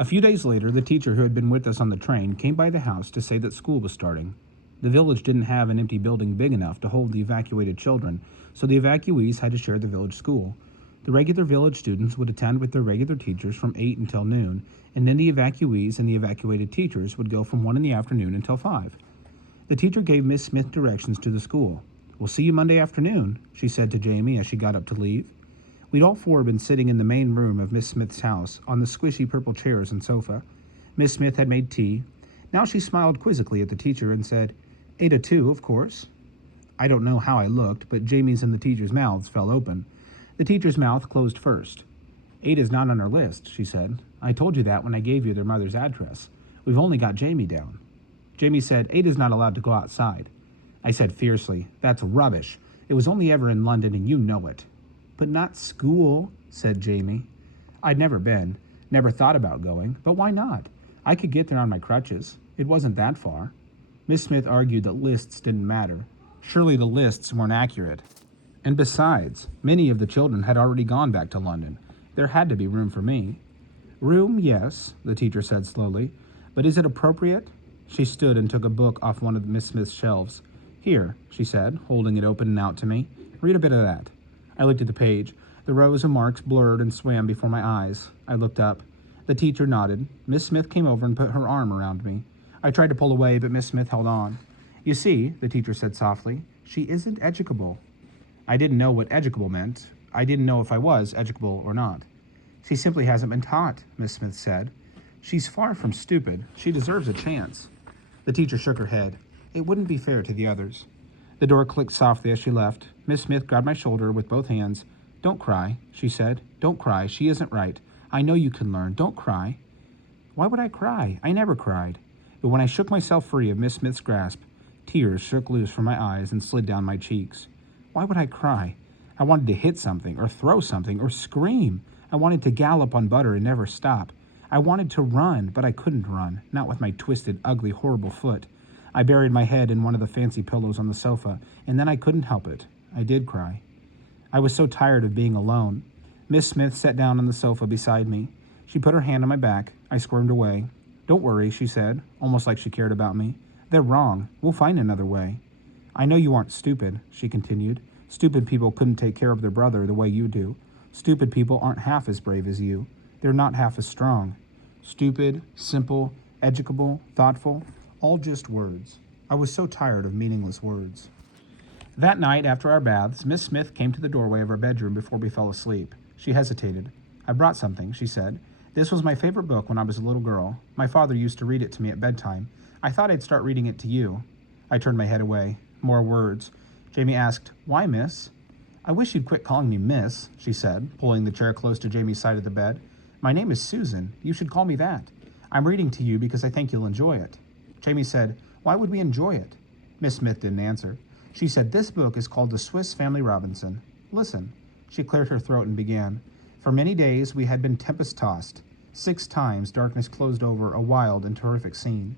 A few days later, the teacher who had been with us on the train came by the house to say that school was starting. The village didn't have an empty building big enough to hold the evacuated children, so the evacuees had to share the village school. The regular village students would attend with their regular teachers from 8 until noon, and then the evacuees and the evacuated teachers would go from 1 in the afternoon until 5. The teacher gave Miss Smith directions to the school. "We'll see you Monday afternoon," she said to Jamie as she got up to leave. We'd all four been sitting in the main room of Miss Smith's house, on the squishy purple chairs and sofa. Miss Smith had made tea. Now she smiled quizzically at the teacher and said, "Ada too, of course." I don't know how I looked, but Jamie's and the teacher's mouths fell open. The teacher's mouth closed first. "Ada's not on our list," she said. "I told you that when I gave you their mother's address. We've only got Jamie down." Jamie said, "Ada's not allowed to go outside." I said fiercely, "That's rubbish. It was only ever in London and you know it." "But not school," said Jamie. I'd never been, never thought about going, but why not? I could get there on my crutches. It wasn't that far. Miss Smith argued that lists didn't matter. Surely the lists weren't accurate. And besides, many of the children had already gone back to London. There had to be room for me. "Room, yes," the teacher said slowly. "But is it appropriate?" She stood and took a book off one of Miss Smith's shelves. "Here," she said, holding it open and out to me. "Read a bit of that." I looked at the page. The rows of marks blurred and swam before my eyes. I looked up. The teacher nodded. Miss Smith came over and put her arm around me. I tried to pull away, but Miss Smith held on. "You see," the teacher said softly, "she isn't educable." I didn't know what educable meant. I didn't know if I was educable or not. "She simply hasn't been taught," Miss Smith said. "She's far from stupid. She deserves a chance." The teacher shook her head. "It wouldn't be fair to the others." The door clicked softly as she left. Miss Smith grabbed my shoulder with both hands. "Don't cry," she said. "Don't cry. She isn't right. I know you can learn. Don't cry." Why would I cry? I never cried. But when I shook myself free of Miss Smith's grasp, tears shook loose from my eyes and slid down my cheeks. Why would I cry? I wanted to hit something, or throw something, or scream. I wanted to gallop on butter and never stop. I wanted to run, but I couldn't run, not with my twisted, ugly, horrible foot. I buried my head in one of the fancy pillows on the sofa, and then I couldn't help it. I did cry. I was so tired of being alone. Miss Smith sat down on the sofa beside me. She put her hand on my back. I squirmed away. "Don't worry," she said, almost like she cared about me. "They're wrong. We'll find another way." "I know you aren't stupid," she continued. "Stupid people couldn't take care of their brother the way you do. Stupid people aren't half as brave as you. They're not half as strong. Stupid, simple, educable, thoughtful, all just words." I was so tired of meaningless words. That night, after our baths, Miss Smith came to the doorway of our bedroom before we fell asleep. She hesitated. "I brought something," she said. "This was my favorite book when I was a little girl. My father used to read it to me at bedtime. I thought I'd start reading it to you." I turned my head away. More words. Jamie asked, "Why, miss?" "I wish you'd quit calling me miss," she said, pulling the chair close to Jamie's side of the bed. "My name is Susan. You should call me that. I'm reading to you because I think you'll enjoy it." Jamie said, "Why would we enjoy it?" Miss Smith didn't answer. She said, "This book is called The Swiss Family Robinson. Listen." She cleared her throat and began. "For many days we had been tempest-tossed. 6 times darkness closed over a wild and terrific scene."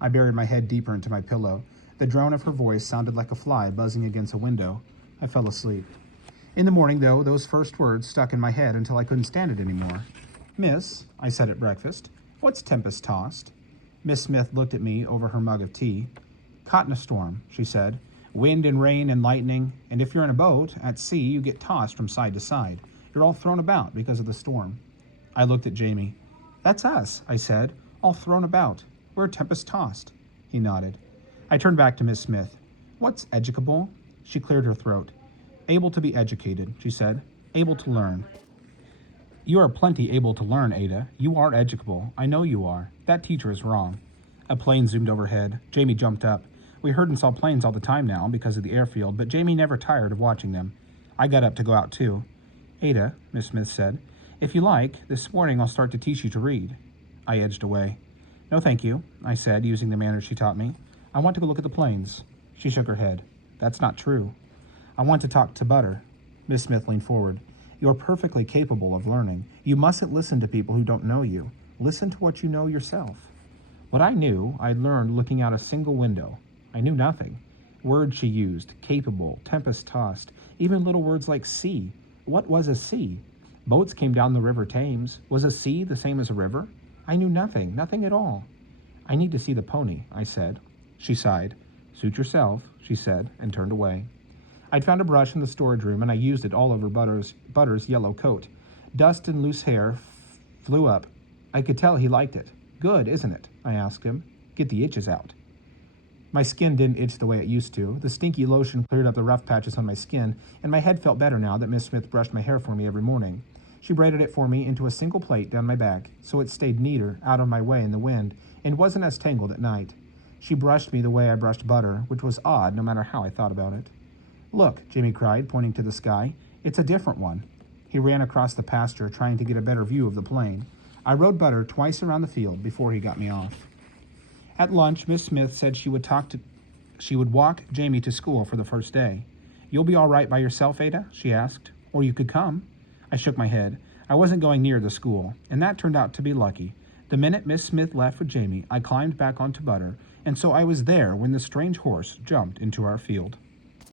I buried my head deeper into my pillow. The drone of her voice sounded like a fly buzzing against a window. I fell asleep. In the morning, though, those first words stuck in my head until I couldn't stand it anymore. "Miss," I said at breakfast, "what's tempest-tossed?" Miss Smith looked at me over her mug of tea. "Caught in a storm," she said. "Wind and rain and lightning, and if you're in a boat, at sea, you get tossed from side to side. You're all thrown about because of the storm." I looked at Jamie. "That's us," I said, "all thrown about. We're tempest-tossed." He nodded. I turned back to Miss Smith. "What's educable?" She cleared her throat. "Able to be educated," she said. "Able to learn." "You are plenty able to learn, Ada. You are educable. I know you are. That teacher is wrong." A plane zoomed overhead. Jamie jumped up. We heard and saw planes all the time now because of the airfield, but Jamie never tired of watching them. I got up to go out too. "Ada," Miss Smith said, "if you like, this morning I'll start to teach you to read." I edged away. "No, thank you," I said, using the manners she taught me. "I want to go look at the planes." She shook her head. "That's not true." "I want to talk to Butter." Miss Smith leaned forward. "You're perfectly capable of learning. You mustn't listen to people who don't know you. Listen to what you know yourself." What I knew, I'd learned looking out a single window. I knew nothing. Words she used, capable, tempest-tossed, even little words like sea. What was a sea? Boats came down the river Thames. Was a sea the same as a river? I knew nothing at all. I need to see the pony, I said. She sighed. Suit yourself, she said, and turned away. I'd found a brush in the storage room, and I used it all over Butter's yellow coat. Dust and loose hair flew up. I could tell he liked it. Good, isn't it? I asked him. Get the itches out. My skin didn't itch the way it used to. The stinky lotion cleared up the rough patches on my skin, and my head felt better now that Miss Smith brushed my hair for me every morning. She braided it for me into a single plait down my back, so it stayed neater, out of my way in the wind, and wasn't as tangled at night. She brushed me the way I brushed Butter, which was odd no matter how I thought about it. Look, Jimmy cried, pointing to the sky. It's a different one. He ran across the pasture, trying to get a better view of the plain. I rode Butter twice around the field before he got me off. At lunch, Miss Smith said she would walk Jamie to school for the first day. You'll be all right by yourself, Ada? She asked. Or you could come. I shook my head. I wasn't going near the school, and that turned out to be lucky. The minute Miss Smith left with Jamie, I climbed back onto Butter, and so I was there when the strange horse jumped into our field.